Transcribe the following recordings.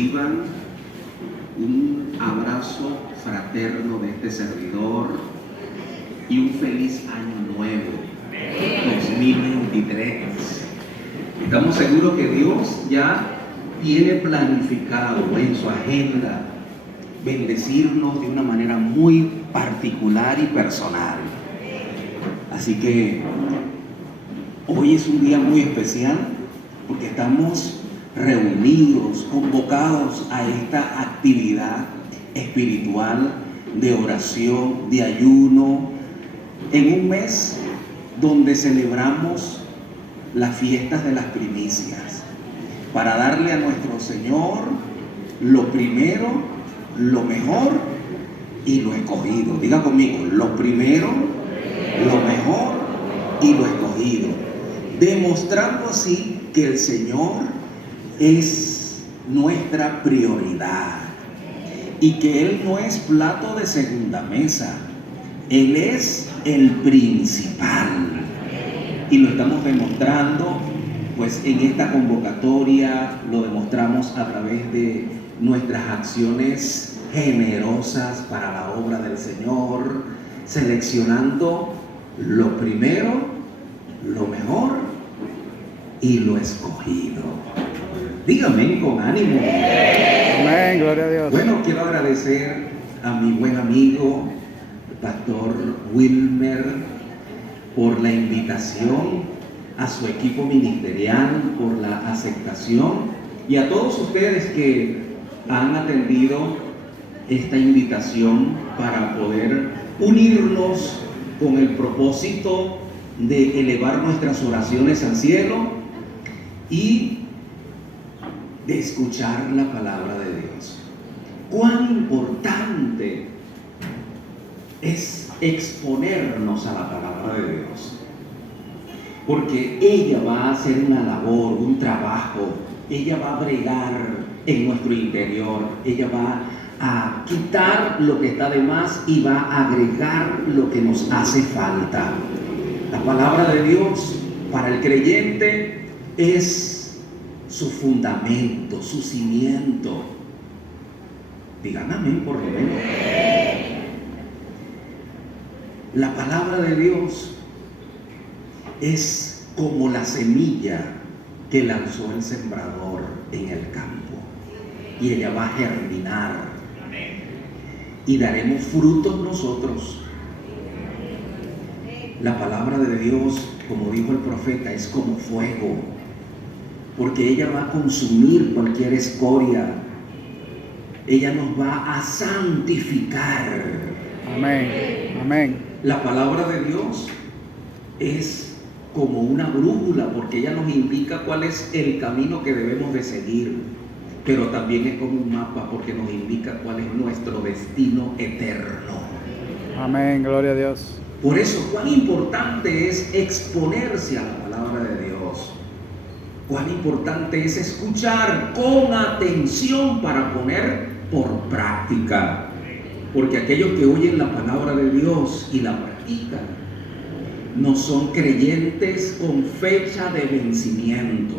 reciban un abrazo fraterno de este servidor y un feliz año nuevo 2023. Estamos seguros que Dios ya tiene planificado en su agenda bendecirnos de una manera muy particular y personal. Así que hoy es un día muy especial porque estamos reunidos, convocados a esta actividad espiritual de oración, de ayuno, en un mes donde celebramos las fiestas de las primicias, para darle a nuestro Señor lo primero, lo mejor y lo escogido. Diga conmigo, lo primero, lo mejor y lo escogido, demostrando así que el Señor es nuestra prioridad y que Él no es plato de segunda mesa, Él es el principal. Y lo estamos demostrando pues en esta convocatoria, lo demostramos a través de nuestras acciones generosas para la obra del Señor, seleccionando lo primero, lo mejor y lo escogido. Dígame con ánimo. Amén, gloria a Dios. Bueno, quiero agradecer a mi buen amigo, el pastor Wilmer, por la invitación, a su equipo ministerial por la aceptación y a todos ustedes que han atendido esta invitación para poder unirnos con el propósito de elevar nuestras oraciones al cielo y de escuchar la palabra de Dios. Cuán importante es exponernos a la palabra de Dios, porque ella va a hacer una labor, un trabajo, ella va a bregar en nuestro interior, ella va a quitar lo que está de más y va a agregar lo que nos hace falta. La palabra de Dios para el creyente es su fundamento, su cimiento. Digan amén por lo menos. La palabra de Dios es como la semilla que lanzó el sembrador en el campo, y ella va a germinar y daremos frutos nosotros. La palabra de Dios, como dijo el profeta, es como fuego, porque ella va a consumir cualquier escoria, ella nos va a santificar. Amén, amén. La palabra de Dios es como una brújula, porque ella nos indica cuál es el camino que debemos de seguir, pero también es como un mapa, porque nos indica cuál es nuestro destino eterno. Amén, gloria a Dios. Por eso, cuán importante es exponerse a la palabra de Dios, cuán importante es escuchar con atención para poner por práctica, porque aquellos que oyen la palabra de Dios y la practican no son creyentes con fecha de vencimiento,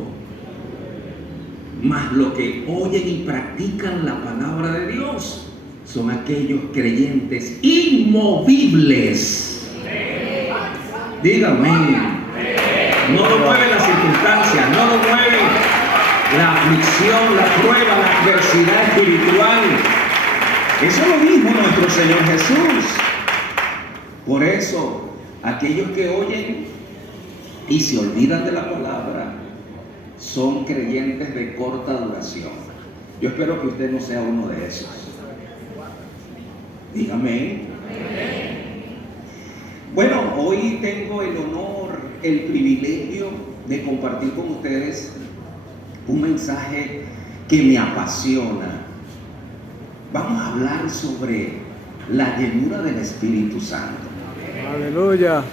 mas los que oyen y practican la palabra de Dios son aquellos creyentes inmovibles. Dígame, no lo mueve la circunstancia, no lo mueve la aflicción, la prueba, la adversidad espiritual. Eso lo dijo nuestro Señor Jesús. Por eso, aquellos que oyen y se olvidan de la palabra son creyentes de corta duración. Yo espero que usted no sea uno de esos. Dígame. Bueno, hoy tengo el honor, el privilegio de compartir con ustedes un mensaje que me apasiona. Vamos a hablar sobre la llenura del Espíritu Santo. Aleluya.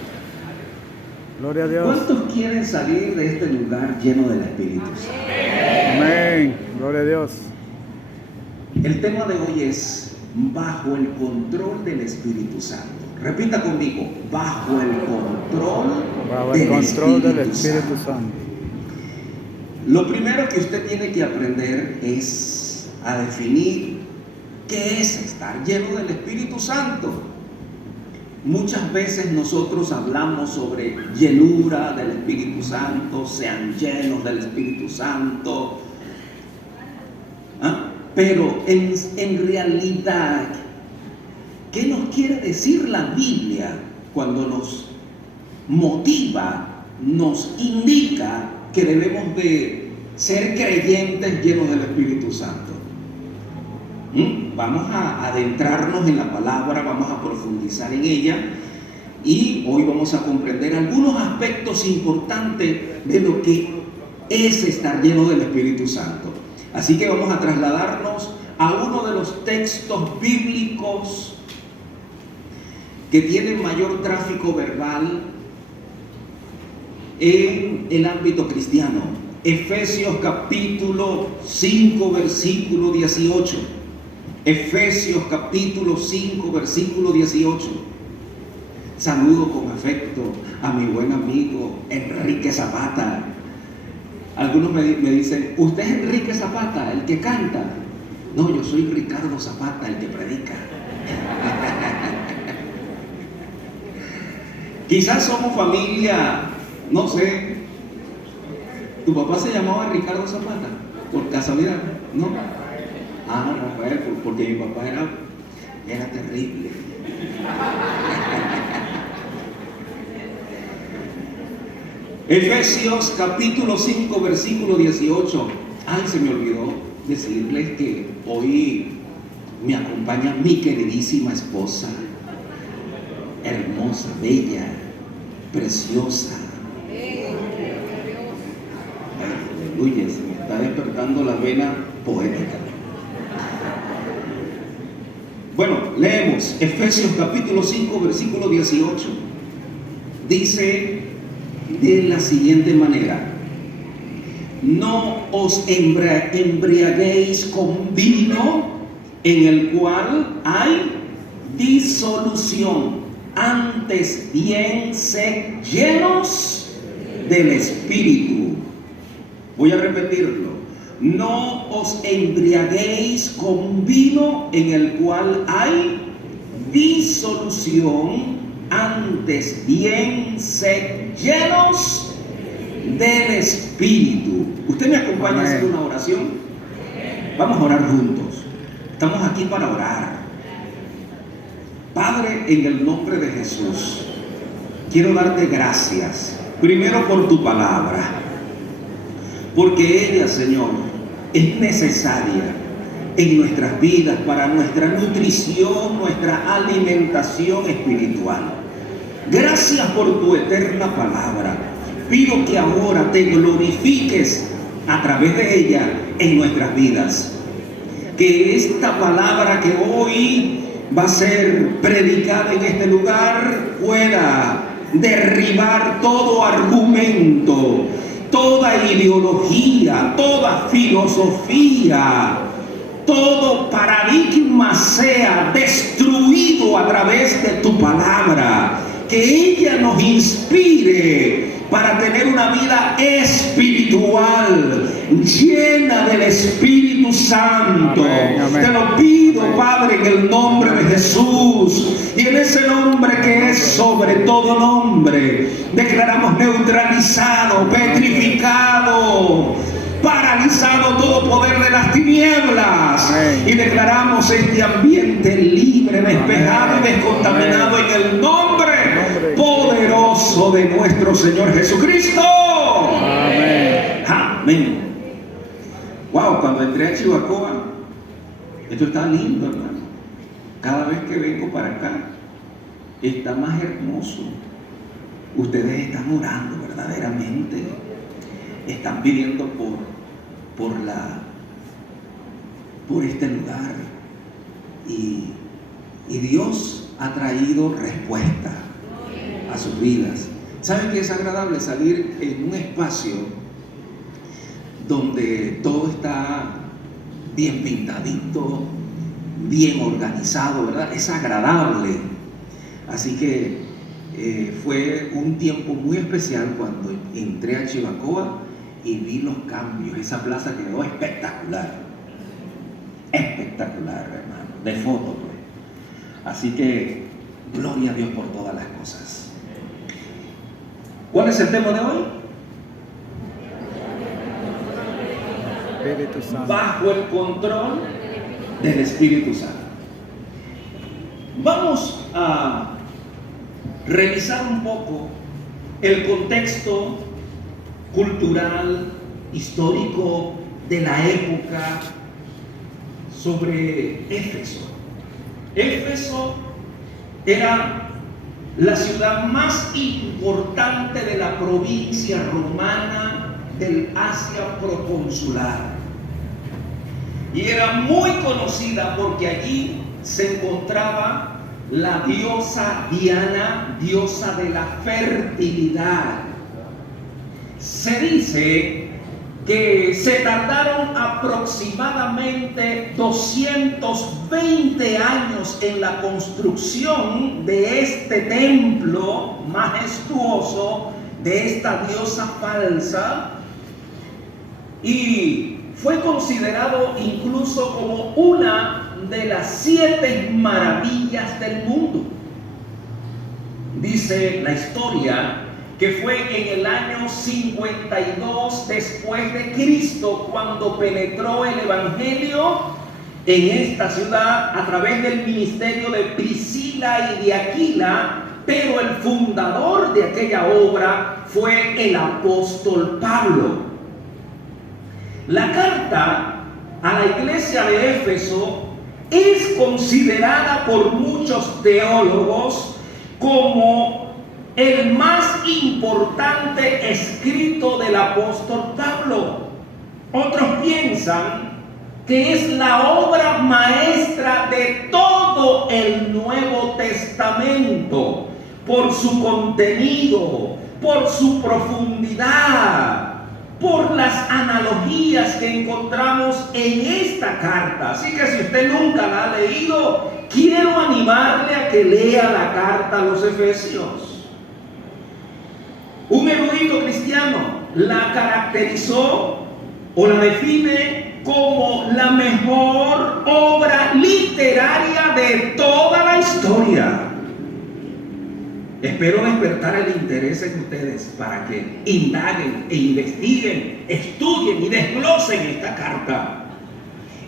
Gloria a Dios. ¿Cuántos quieren salir de este lugar lleno del Espíritu Santo? Amén. Gloria a Dios. El tema de hoy es bajo el control del Espíritu Santo. Repita conmigo, bajo el control del Espíritu Santo. Lo primero que usted tiene que aprender es a definir qué es estar lleno del Espíritu Santo. Muchas veces nosotros hablamos sobre llenura del Espíritu Santo, sean llenos del Espíritu Santo. Pero en realidad, ¿qué nos quiere decir la Biblia cuando nos motiva, nos indica que debemos de ser creyentes llenos del Espíritu Santo? Vamos a adentrarnos en la palabra, vamos a profundizar en ella y hoy vamos a comprender algunos aspectos importantes de lo que es estar lleno del Espíritu Santo. Así que vamos a trasladarnos a uno de los textos bíblicos que tienen mayor tráfico verbal en el ámbito cristiano. Efesios capítulo 5, versículo 18. Efesios capítulo 5, versículo 18. Saludo con afecto a mi buen amigo Enrique Zapata. Algunos me dicen, ¿usted es Enrique Zapata, el que canta? No, yo soy Ricardo Zapata, el que predica. Quizás somos familia, no sé. ¿Tu papá se llamaba Ricardo Zapata? ¿Por casualidad? ¿No? Ah, Rafael, porque mi papá era terrible. Efesios capítulo 5, versículo 18. Ay, se me olvidó decirles que hoy me acompaña mi queridísima esposa, hermosa, bella, preciosa. Aleluya, se me está despertando la vena poética. Bueno, leemos Efesios capítulo 5, versículo 18. Dice de la siguiente manera: no os embriaguéis con vino en el cual hay disolución, antes bien sed llenos del Espíritu. Voy a repetirlo: no os embriaguéis con vino en el cual hay disolución, antes bien sed llenos del Espíritu. ¿Usted me acompaña a hacer una oración? Vamos a orar juntos. Estamos aquí para orar. Padre, en el nombre de Jesús, quiero darte gracias, primero por tu palabra, porque ella, Señor, es necesaria en nuestras vidas para nuestra nutrición, nuestra alimentación espiritual. Gracias por tu eterna palabra. Pido que ahora te glorifiques a través de ella en nuestras vidas. Que esta palabra que hoy va a ser predicada en este lugar pueda derribar todo argumento, toda ideología, toda filosofía, todo paradigma sea destruido a través de tu palabra. Que ella nos inspire para tener una vida espiritual llena del Espíritu Santo. Amén, amén. Te lo pido, amén, Padre, en el nombre de Jesús, y en ese nombre que es sobre todo nombre, declaramos neutralizado, petrificado, paralizado todo poder de las tinieblas. Amén. Y declaramos este ambiente libre, despejado, amén, y descontaminado, amén, en el nombre poderoso de nuestro Señor Jesucristo. Amén. Amén. Wow, cuando entré a Chihuahua, esto está lindo, hermano. Cada vez que vengo para acá, está más hermoso. Ustedes están orando verdaderamente. Están pidiendo por este lugar. Y Dios ha traído respuesta a sus vidas. ¿Saben qué es agradable? Salir en un espacio donde todo está bien pintadito, bien organizado, ¿verdad? Es agradable. Así que fue un tiempo muy especial cuando entré a Chivacoa y vi los cambios. Esa plaza quedó espectacular. espectacular, hermano, de foto, pues. Así que, gloria a Dios por todas las cosas. ¿Cuál es el tema de hoy? Espíritu Santo. Bajo el control del Espíritu Santo. Vamos a revisar un poco el contexto cultural, histórico de la época sobre Éfeso. Éfeso era la ciudad más importante de la provincia romana del Asia proconsular. Y era muy conocida porque allí se encontraba la diosa Diana, diosa de la fertilidad. Se dice que se tardaron aproximadamente 220 años en la construcción de este templo majestuoso de esta diosa falsa, y fue considerado incluso como una de las 7 maravillas del mundo. Dice la historia que fue en el año 52 después de Cristo cuando penetró el Evangelio en esta ciudad a través del ministerio de Priscila y de Aquila, pero el fundador de aquella obra fue el apóstol Pablo. La carta a la iglesia de Éfeso es considerada por muchos teólogos como el más importante escrito del apóstol Pablo. Otros piensan que es la obra maestra de todo el Nuevo Testamento, por su contenido, por su profundidad, por las analogías que encontramos en esta carta. Así que si usted nunca la ha leído, quiero animarle a que lea la carta a los Efesios. Un erudito cristiano la caracterizó o la define como la mejor obra literaria de toda la historia. Espero despertar el interés en ustedes para que indaguen e investiguen, estudien y desglosen esta carta.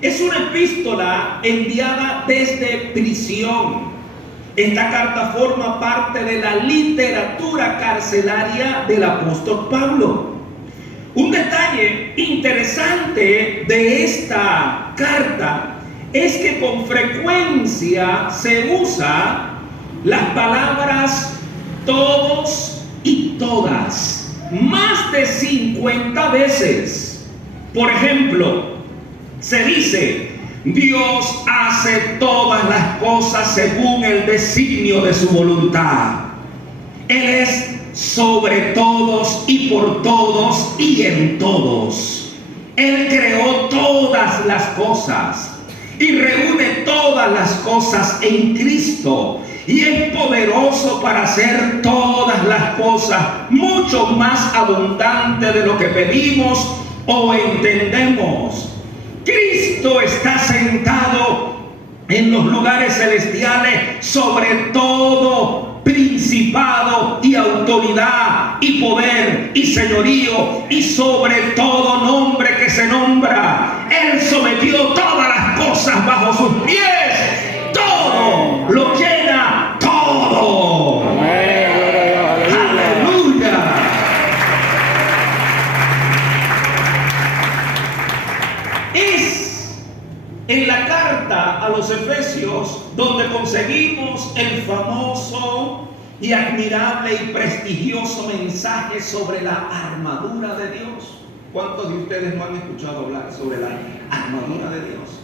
Es una epístola enviada desde prisión. Esta carta forma parte de la literatura carcelaria del apóstol Pablo. Un detalle interesante de esta carta es que con frecuencia se usa las palabras todos y todas, más de 50 veces. Por ejemplo, se dice: Dios hace todas las cosas según el designio de su voluntad. Él es sobre todos y por todos y en todos. Él creó todas las cosas y reúne todas las cosas en Cristo. Y es poderoso para hacer todas las cosas mucho más abundante de lo que pedimos o entendemos. Cristo está sentado en los lugares celestiales sobre todo principado y autoridad y poder y señorío y sobre todo nombre que se nombra. Él sometió todas las cosas bajo sus pies. Todo lo llena todo. Amén, gloria a Dios, Aleluya. Es en la carta a los Efesios donde conseguimos el famoso y admirable y prestigioso mensaje sobre la armadura de Dios. ¿Cuántos de ustedes no han escuchado hablar sobre la armadura de Dios?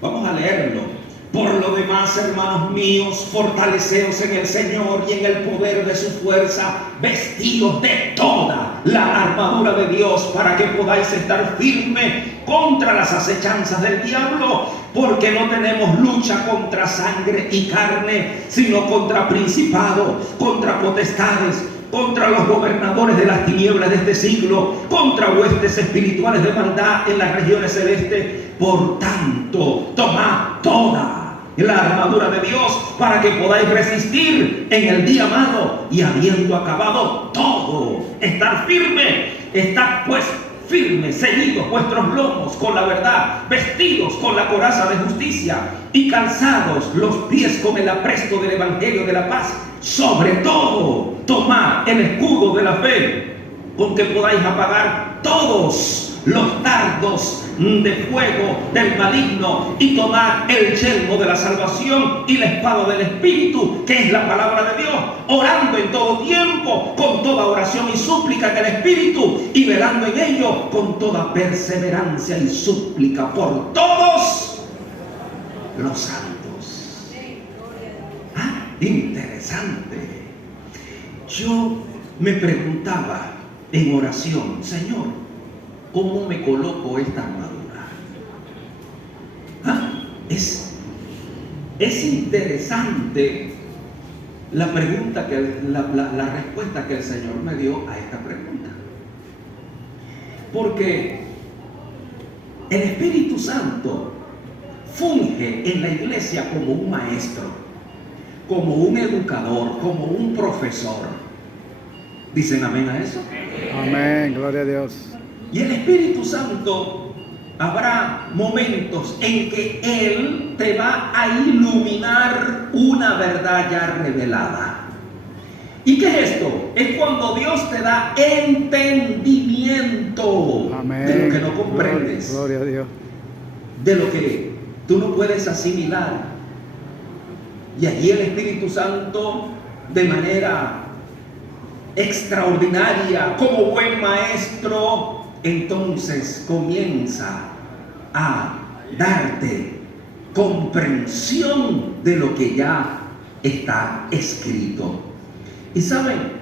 Vamos a leerlo. Por lo demás, hermanos míos, fortaleceos en el Señor y en el poder de su fuerza, vestidos de toda la armadura de Dios, para que podáis estar firmes contra las acechanzas del diablo, porque no tenemos lucha contra sangre y carne, sino contra principados, contra potestades, contra los gobernadores de las tinieblas de este siglo, contra huestes espirituales de maldad en las regiones celestes. Por tanto, tomad toda la armadura de Dios para que podáis resistir en el día malo, y habiendo acabado todo, estar firme. Estad pues firmes, ceñidos vuestros lomos con la verdad, vestidos con la coraza de justicia y calzados los pies con el apresto del evangelio de la paz. Sobre todo, tomad el escudo de la fe, con que podáis apagar todos los dardos de fuego del maligno, y tomar el yelmo de la salvación y la espada del Espíritu, que es la palabra de Dios, orando en todo tiempo con toda oración y súplica en el Espíritu, y velando en ello con toda perseverancia y súplica por todos los santos. Interesante. Yo me preguntaba en oración: Señor, ¿cómo me coloco esta armadura? Es interesante la pregunta la respuesta que el Señor me dio a esta pregunta, porque el Espíritu Santo funge en la iglesia como un maestro, como un educador, como un profesor. ¿Dicen amén a eso? Amén, gloria a Dios. Y el Espíritu Santo, habrá momentos en que Él te va a iluminar una verdad ya revelada. ¿Y qué es esto? Es cuando Dios te da entendimiento. Amén. De lo que no comprendes. Gloria a Dios. De lo que tú no puedes asimilar. Y allí el Espíritu Santo, de manera extraordinaria, como buen maestro, entonces comienza a darte comprensión de lo que ya está escrito. Y saben,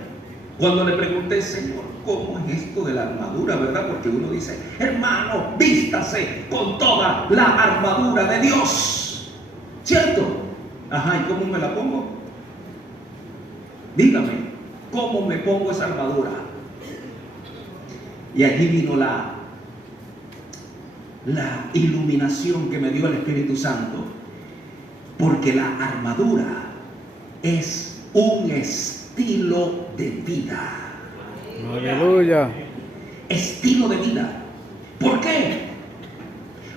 cuando le pregunté: Señor, ¿cómo es esto de la armadura? ¿Verdad? Porque uno dice: hermano, vístase con toda la armadura de Dios, ¿cierto? Ajá, ¿y cómo me la pongo? Dígame, ¿cómo me pongo esa armadura? Y allí vino la iluminación que me dio el Espíritu Santo, porque la armadura es un estilo de vida. Aleluya. Estilo de vida. ¿Por qué?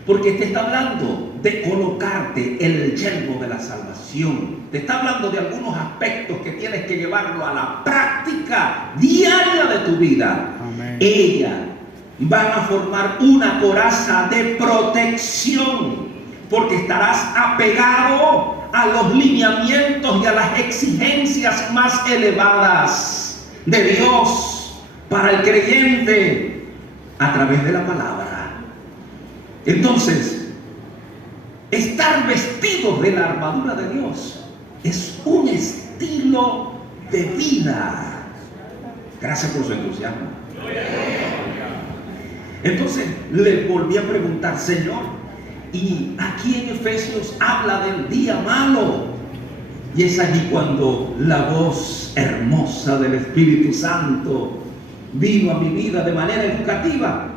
Porque te está hablando de colocarte el yelmo de la salvación. Te está hablando de algunos aspectos que tienes que llevarlo a la práctica diaria de tu vida. Amén. Ellas van a formar una coraza de protección, porque estarás apegado a los lineamientos y a las exigencias más elevadas de Dios para el creyente a través de la palabra. Entonces, estar vestidos de la armadura de Dios es un estilo de vida. Gracias por su entusiasmo. Entonces le volví a preguntar: Señor, y aquí en Efesios habla del día malo. Y es allí cuando la voz hermosa del Espíritu Santo vino a mi vida de manera educativa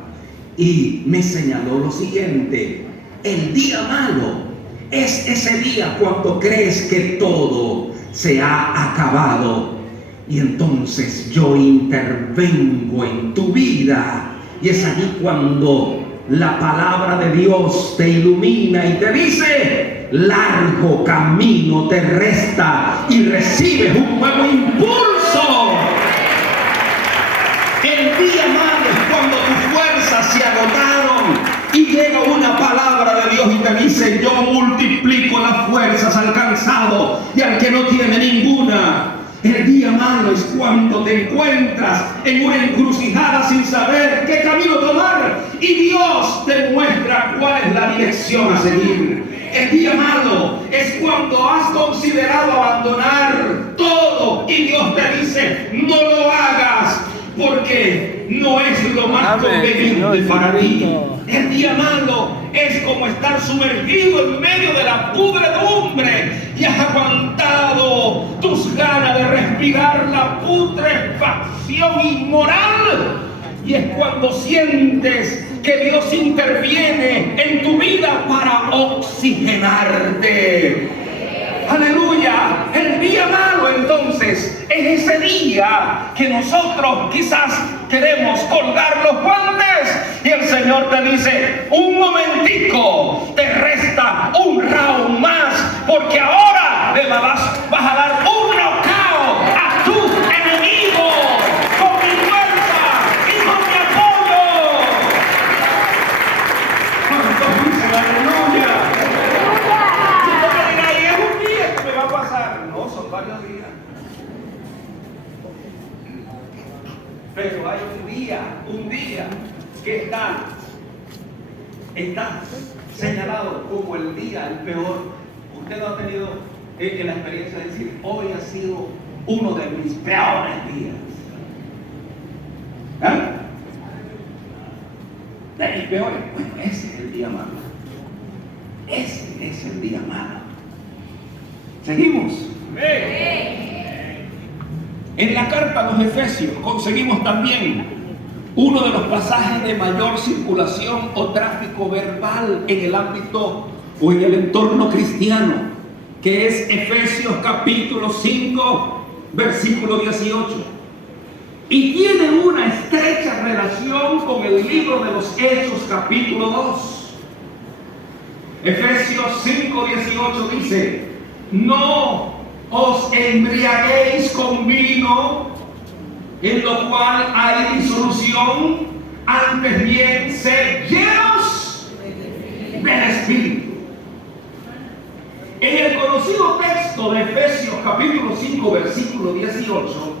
y me señaló lo siguiente: el día malo es ese día cuando crees que todo se ha acabado, y entonces yo intervengo en tu vida. Y es allí cuando la palabra de Dios te ilumina y te dice: largo camino te resta y recibes un nuevo impulso. El día malo es cuando tus fuerzas se agotaron y llega una palabra de Dios y te dice: yo multiplico las fuerzas al cansado y al que no tiene ninguna. El día malo es cuando te encuentras en una encrucijada sin saber qué camino tomar, y Dios te muestra cuál es la dirección a seguir. El día malo es cuando has considerado abandonar todo y Dios te dice: no lo hagas. porque no es lo más Amén, conveniente Señor para ti. Jesucristo. El día malo es como estar sumergido en medio de la pudredumbre y has aguantado tus ganas de respirar la putrefacción inmoral. Y es cuando sientes que Dios interviene en tu vida para oxigenarte. Aleluya. El día malo entonces es ese día que nosotros quizás queremos colgar los guantes y el Señor te dice: un momentico, te resta un round más, porque ahora le vas a dar un knockout a tu enemigo con mi fuerza y con mi apoyo. ¿Cuántos dicen aleluya? ¿Me va a pasar? No, son varios días. Pero hay un día que está señalado como el día, el peor. Usted no ha tenido la experiencia de decir: hoy ha sido uno de mis peores días. De mis peores. Bueno, ese es el día malo. Ese es el día malo. Seguimos. En la carta a los Efesios conseguimos también uno de los pasajes de mayor circulación o tráfico verbal en el ámbito o en el entorno cristiano, que es Efesios capítulo 5, versículo 18. Y tiene una estrecha relación con el libro de los Hechos capítulo 2. Efesios 5, 18 dice: no os embriaguéis con vino, en lo cual hay disolución, antes bien sed llenos del Espíritu. En el conocido texto de Efesios capítulo 5 versículo 18,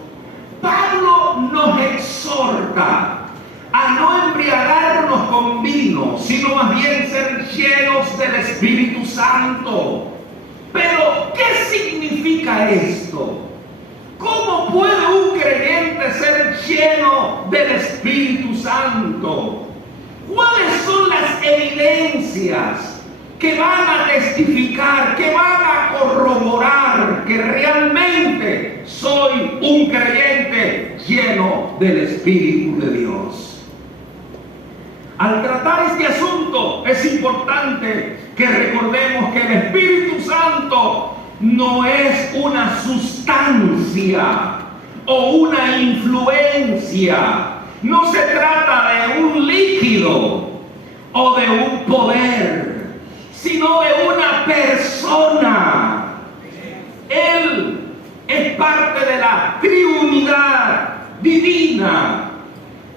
Pablo nos exhorta a no embriagarnos con vino, sino más bien ser llenos del Espíritu Santo. Pero, ¿qué significa esto? ¿Cómo puede un creyente ser lleno del Espíritu Santo? ¿Cuáles son las evidencias que van a testificar, que van a corroborar que realmente soy un creyente lleno del Espíritu de Dios? Al tratar este asunto es importante que recordemos que el Espíritu Santo no es una sustancia o una influencia. No se trata de un líquido o de un poder, sino de una persona. Él es parte de la triunidad divina.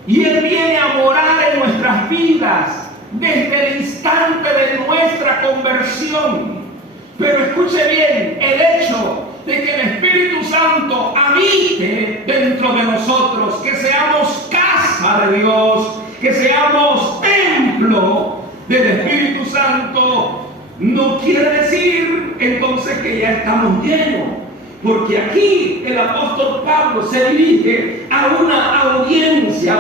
Y Él viene a morar en nuestras vidas desde el instante de nuestra conversión. Pero escuche bien, el hecho de que el Espíritu Santo habite dentro de nosotros, que seamos casa de Dios, que seamos templo del Espíritu Santo, no quiere decir entonces que ya estamos llenos. Porque aquí el apóstol Pablo se dirige a una audiencia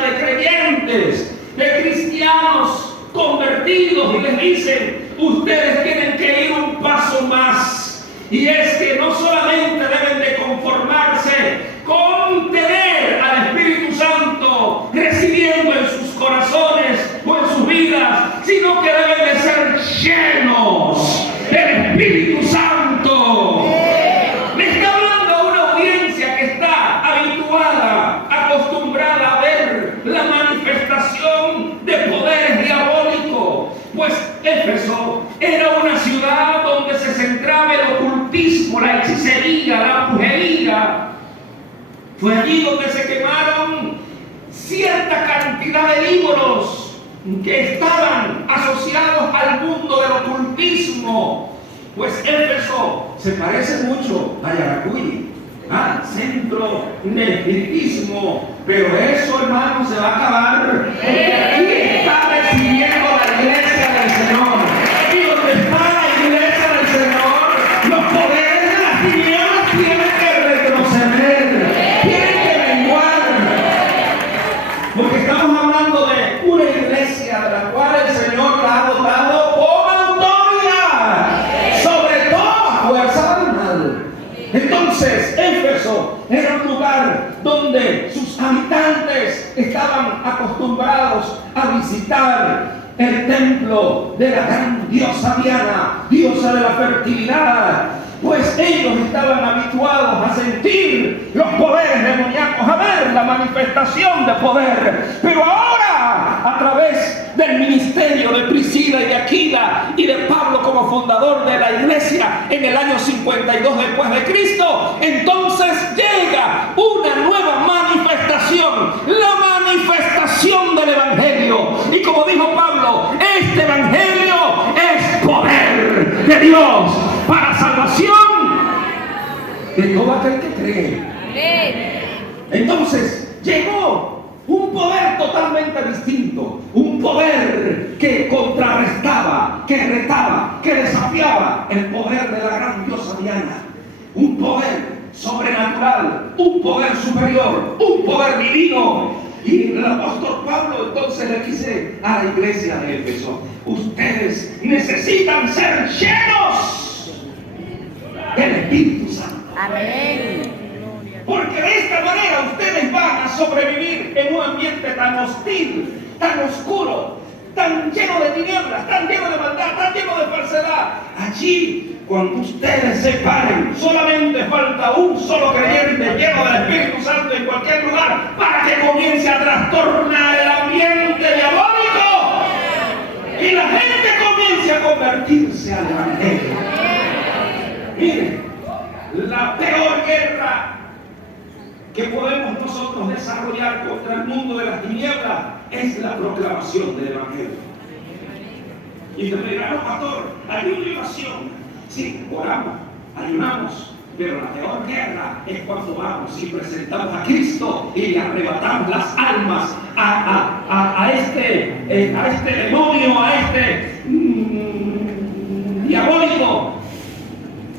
de creyentes, de cristianos convertidos, y les dice: ustedes tienen que ir un paso más. Y es que no solamente deben de conformarse con tener al Espíritu Santo residiendo en sus corazones o en sus vidas, sino que deben de ser llenos del Espíritu Santo. Acostumbrada a ver la manifestación de poderes diabólicos, pues Éfeso era una ciudad donde se centraba el ocultismo, la hechicería, la brujería. Fue allí donde se quemaron cierta cantidad de ídolos que estaban asociados al mundo del ocultismo. Pues Éfeso se parece mucho a Yaracuy, centro del espiritismo, pero eso, hermano, se va a acabar, porque aquí está recibiendo la iglesia del Señor, y donde está la iglesia del Señor, los poderes de las tinieblas tienen que retroceder, tienen que menguar, Entonces, Éfeso era un lugar donde sus habitantes estaban acostumbrados a visitar el templo de la gran diosa Diana, diosa de la fertilidad, pues ellos estaban habituados a sentir los poderes demoníacos, a ver la manifestación de poder. Pero ahora, a través del ministerio de Priscila y de Aquila y de Pablo como fundador de la iglesia en el año 52 después de Cristo, entonces llega una nueva manifestación, la manifestación del evangelio. Y como dijo Pablo, este evangelio es poder de Dios para salvación de todo aquel que cree. Entonces llegó un poder totalmente distinto, un poder que contrarrestaba, que retaba, que desafiaba el poder de la gran diosa Diana, un poder sobrenatural, un poder superior, un poder divino. Y el apóstol Pablo entonces le dice a la iglesia de Éfeso: ustedes necesitan ser llenos del Espíritu Santo. Amén. Porque de esta manera ustedes van a sobrevivir en un ambiente tan hostil, tan oscuro, tan lleno de tinieblas, tan lleno de maldad, tan lleno de falsedad. Allí, cuando ustedes se paren, solamente falta un solo creyente lleno del Espíritu Santo en cualquier lugar para que comience a trastornar el ambiente diabólico y la gente comience a convertirse al evangelio. Miren, la peor guerra que podemos nosotros desarrollar contra el mundo de las tinieblas es la proclamación del evangelio. Y usted me dirá: no, pastor, hay una oración. Sí, oramos, ayunamos, pero la peor guerra es cuando vamos y presentamos a Cristo y le arrebatamos las almas a este demonio, a este diabólico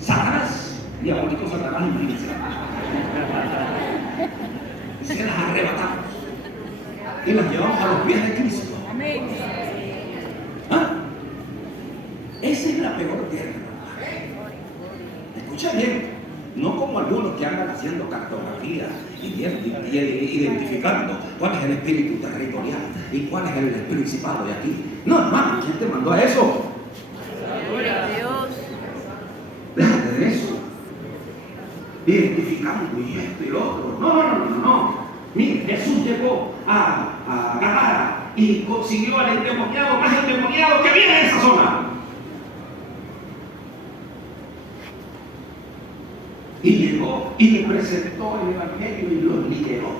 Satanás, diabólico Satanás, imagínense. Se las arrebatamos y las llevamos a los pies de Cristo. ¿Ah? Esa es la peor guerra. Escucha bien, no como algunos que andan haciendo cartografía y identificando cuál es el espíritu territorial y cuál es el principado de aquí. No, hermano, ¿quién te mandó a eso? Gloria a Dios. Déjate de eso. Identificando y esto y lo otro. No. Mire, Jesús llegó a Gadara y consiguió al endemoniado más endemoniado que viene de esa zona. Y llegó y le presentó el evangelio y los liberó.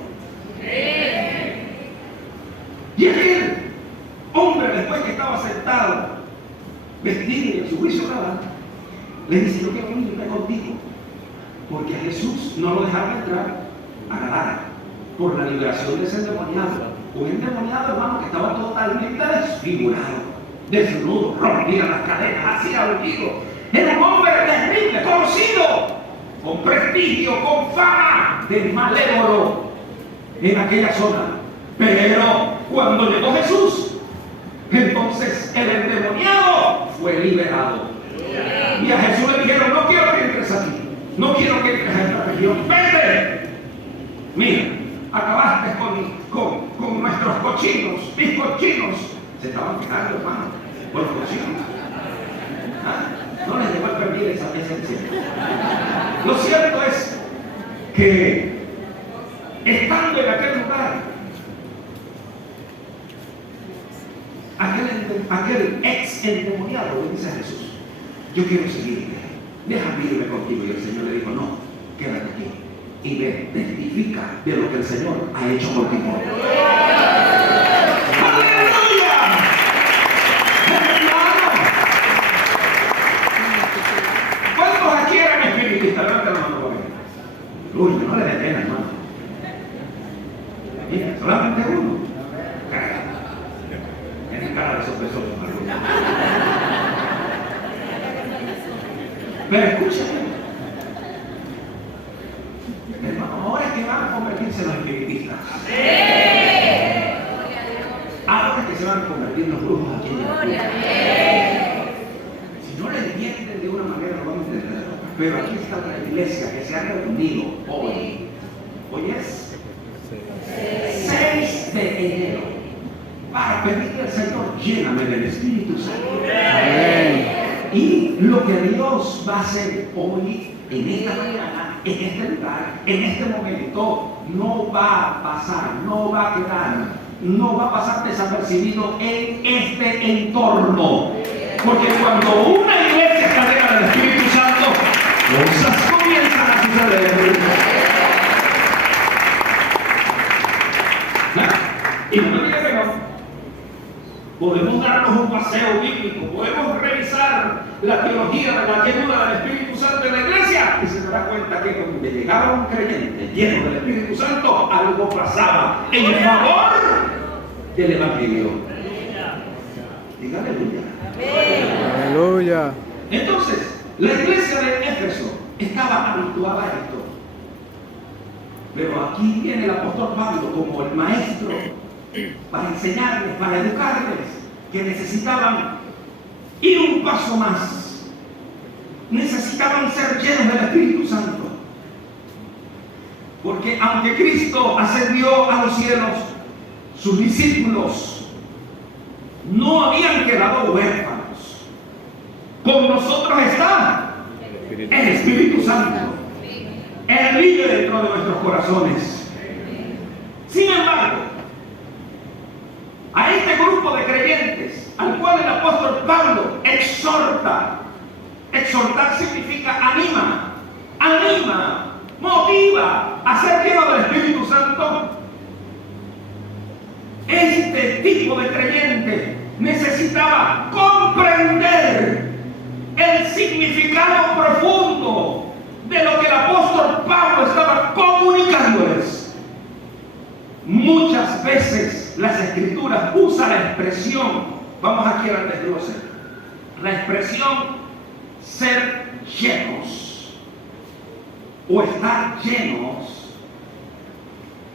Y aquel hombre, después que estaba sentado, vestido en su juicio oral, le dice: yo quiero irme contigo, porque a Jesús no lo dejaron entrar a Gadara por la liberación de ese endemoniado. Un endemoniado, hermano, que estaba totalmente desfigurado, desnudo, rompía las cadenas, hacía aullido. Era un hombre terrible, conocido, con prestigio, con fama de malévolo en aquella zona. Pero cuando llegó Jesús, entonces el endemoniado fue liberado. Y a Jesús le dijeron: no quiero que entres aquí, no quiero que entres a esta región, vete. Mira, acabaste con nuestros cochinos, mis cochinos. Se estaban quejando, hermano, por los cochinos. ¿Ah? No les llegó a perder esa esencia. Lo cierto es que estando en aquel lugar, aquel ex endemoniado le dice a Jesús: yo quiero seguirte, déjame irme contigo. Y el Señor le dijo: no, quédate aquí y ve, testifica de lo que el Señor ha hecho contigo. ¡Aleluya! ¿Cuántos aquí eran espiritistas? Levanta la mano por ahí. Uy, no le den pena, hermano. Mira, solamente uno. Tiene cara de sorpreso, hermano. Pero escúchame. Hermano, ahora es que van a convertirse en los espiritistas. Ahora es que se van a convertir en los brujos aquí. Si no le entienden de una manera, lo van a entender de otra. Pero aquí está la iglesia que se ha reunido hoy. Hoy es 6 de enero para pedirle al Señor, lléname del Espíritu Santo. Amén. Y lo que Dios va a hacer hoy, en esta mañana, en este lugar, en este momento, no va a pasar, no va a quedar, no va a pasar desapercibido en este entorno. Porque cuando una iglesia está llena del Espíritu Santo, cosas comienzan a suceder. Y no me diga que no. Podemos darnos un paseo bíblico, podemos revisar la teología de la llenura del Espíritu Santo en la iglesia y se dará cuenta que cuando llegaba un creyente lleno del Espíritu Santo, algo pasaba en favor del Evangelio. Diga aleluya. Aleluya. Entonces, la iglesia de Éfeso estaba habituada a esto. Pero aquí viene el apóstol Pablo como el maestro para enseñarles, para educarles, que necesitaban ir un paso más. Necesitaban ser llenos del Espíritu Santo. Porque aunque Cristo ascendió a los cielos, sus discípulos no habían quedado huérfanos. Con nosotros está el Espíritu Santo. Él vive dentro de nuestros corazones. Sin embargo, a este grupo de creyentes, al cual el apóstol Pablo exhorta, exhortar significa anima, motiva a ser lleno del Espíritu Santo. Este tipo de creyente necesitaba comprender el significado profundo de lo que el apóstol Pablo estaba comunicándoles. Muchas veces las Escrituras usan la expresión, vamos aquí al desglose, la expresión ser llenos o estar llenos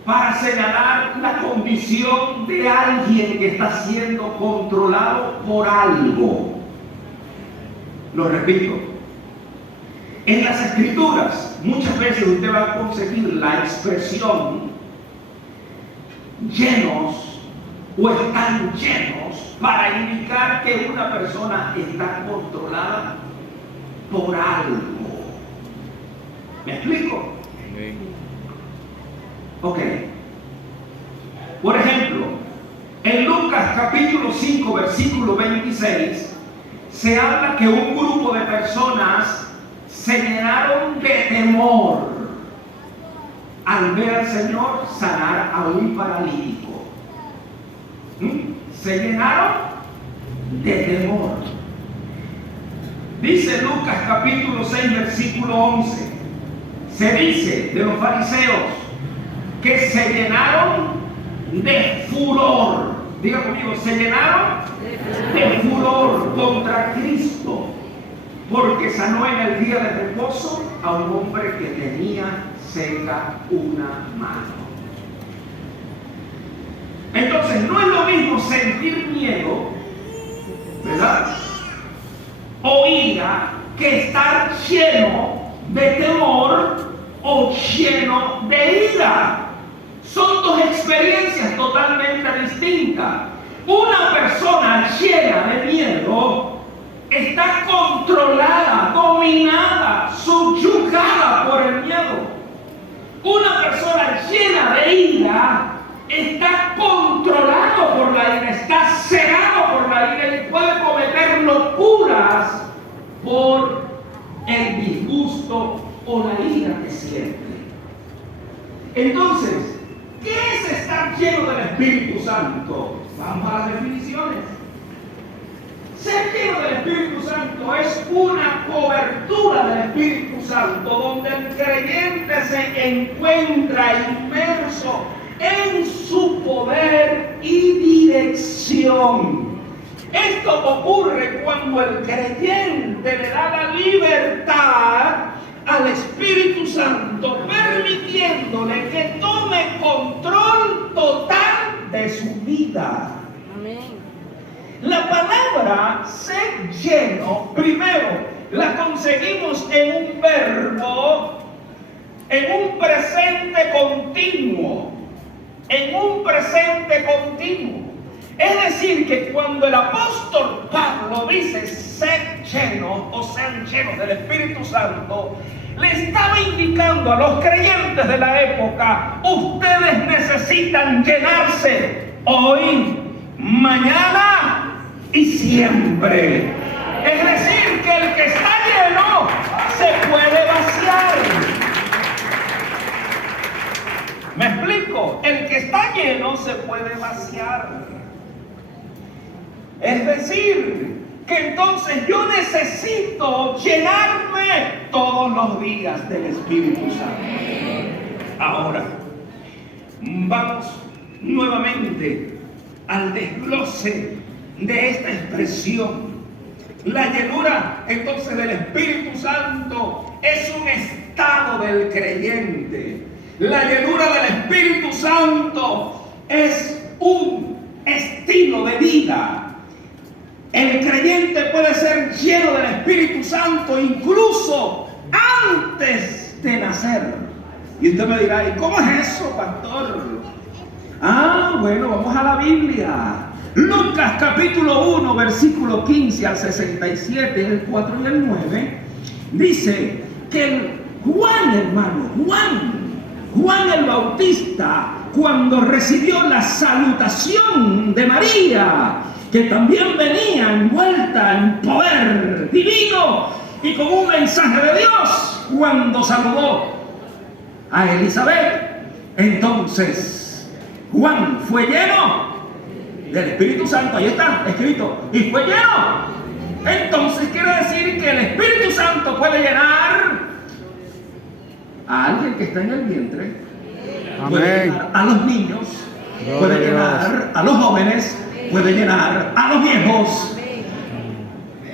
para señalar la condición de alguien que está siendo controlado por algo. Lo repito, en las Escrituras muchas veces usted va a conseguir la expresión llenos o están llenos para indicar que una persona está controlada por algo. ¿Me explico? Ok. Por ejemplo, en Lucas capítulo 5 versículo 26 se habla que un grupo de personas se llenaron de temor al ver al Señor sanar a un paralítico. Se llenaron de temor. Dice Lucas capítulo 6 versículo 11, se dice de los fariseos que se llenaron de furor. Diga conmigo, se llenaron de furor contra Cristo porque sanó en el día de reposo a un hombre que tenía seca una mano. Entonces no es lo mismo sentir miedo, ¿verdad?, o ira, que estar lleno de temor o lleno de ira. Son dos experiencias totalmente distintas. Una persona llena de miedo está controlada, dominada, subyugada por el miedo. Una persona llena de ira está controlado por la ira, está cegado por la ira y puede cometer locuras por el disgusto o la ira que siente. Entonces, ¿qué es estar lleno del Espíritu Santo? Vamos a las definiciones. Ser lleno del Espíritu Santo es una cobertura del Espíritu Santo donde el creyente se encuentra inmerso en su poder y dirección. Esto ocurre cuando el creyente le da la libertad al Espíritu Santo, permitiéndole que tome control total de su vida. Amén. La palabra ser lleno, primero, la conseguimos en un verbo, en un presente continuo. En un presente continuo. Es decir, que cuando el apóstol Pablo dice sed llenos o sean llenos del Espíritu Santo, le estaba indicando a los creyentes de la época: ustedes necesitan llenarse hoy, mañana y siempre. Es decir, que el que está lleno se puede vaciar. ¿Me explico? El que está lleno se puede vaciar. Es decir, que entonces yo necesito llenarme todos los días del Espíritu Santo. Ahora, vamos nuevamente al desglose de esta expresión. La llenura entonces del Espíritu Santo es un estado del creyente. La llenura del Espíritu Santo es un estilo de vida. El creyente puede ser lleno del Espíritu Santo incluso antes de nacer. Y usted me dirá: ¿y cómo es eso, pastor? Bueno, vamos a la Biblia. Lucas capítulo 1, versículo 15 al 67, el 4 y el 9, dice que Juan, hermano, Juan el Bautista, cuando recibió la salutación de María, que también venía envuelta en poder divino y con un mensaje de Dios, cuando saludó a Elizabeth, entonces Juan fue lleno del Espíritu Santo. Ahí está escrito: y fue lleno. Entonces quiere decir que el Espíritu Santo puede llenar a alguien que está en el vientre, puede llenar a los niños, puede llenar a los jóvenes, puede llenar a los viejos,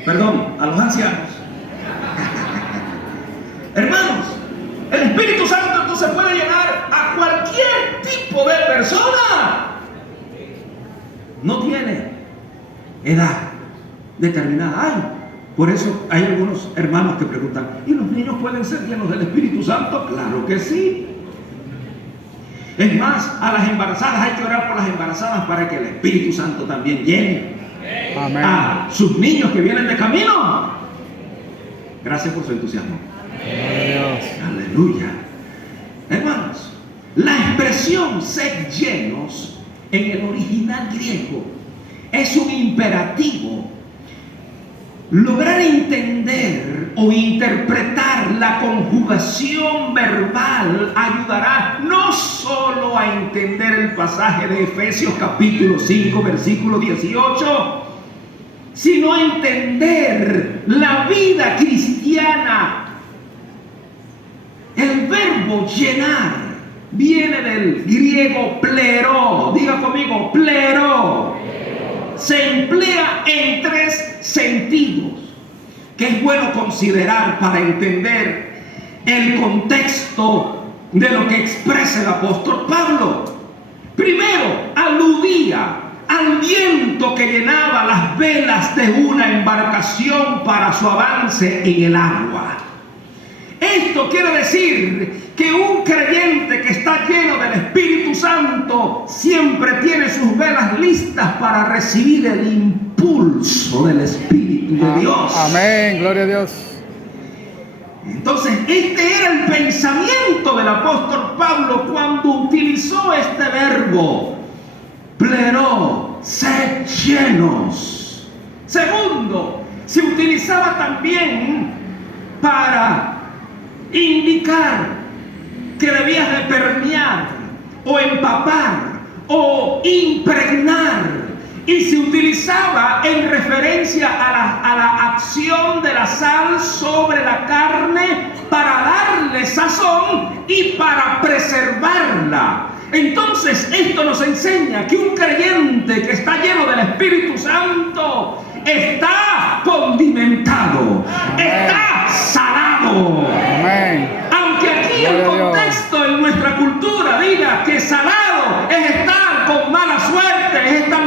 a los ancianos. Hermanos, el Espíritu Santo entonces puede llenar a cualquier tipo de persona. No tiene edad determinada. Por eso hay algunos hermanos que preguntan: ¿y los niños pueden ser llenos del Espíritu Santo? Claro que sí. Es más, a las embarazadas hay que orar por las embarazadas para que el Espíritu Santo también llene a sus niños que vienen de camino. Gracias por su entusiasmo. Aleluya. Hermanos, la expresión sed llenos en el original griego es un imperativo. Lograr entender o interpretar la conjugación verbal ayudará no solo a entender el pasaje de Efesios capítulo 5 versículo 18, sino a entender la vida cristiana. El verbo llenar viene del griego plero. Diga conmigo: plero. Se emplea en tres sentidos que es bueno considerar para entender el contexto de lo que expresa el apóstol Pablo. Primero, aludía al viento que llenaba las velas de una embarcación para su avance en el agua. Esto quiere decir que un creyente que está lleno del Espíritu Santo siempre tiene sus velas listas para recibir el impulso del Espíritu de Dios. Amén, gloria a Dios. Entonces, este era el pensamiento del apóstol Pablo cuando utilizó este verbo, plero, sed llenos. Segundo, se utilizaba también para indicar que debías de permear o empapar o impregnar, y se utilizaba en referencia a la acción de la sal sobre la carne para darle sazón y para preservarla. Entonces esto nos enseña que un creyente que está lleno del Espíritu Santo está condimentado, está salado. Amén. Aunque aquí el contexto en nuestra cultura diga que salado es estar con mala suerte, es estar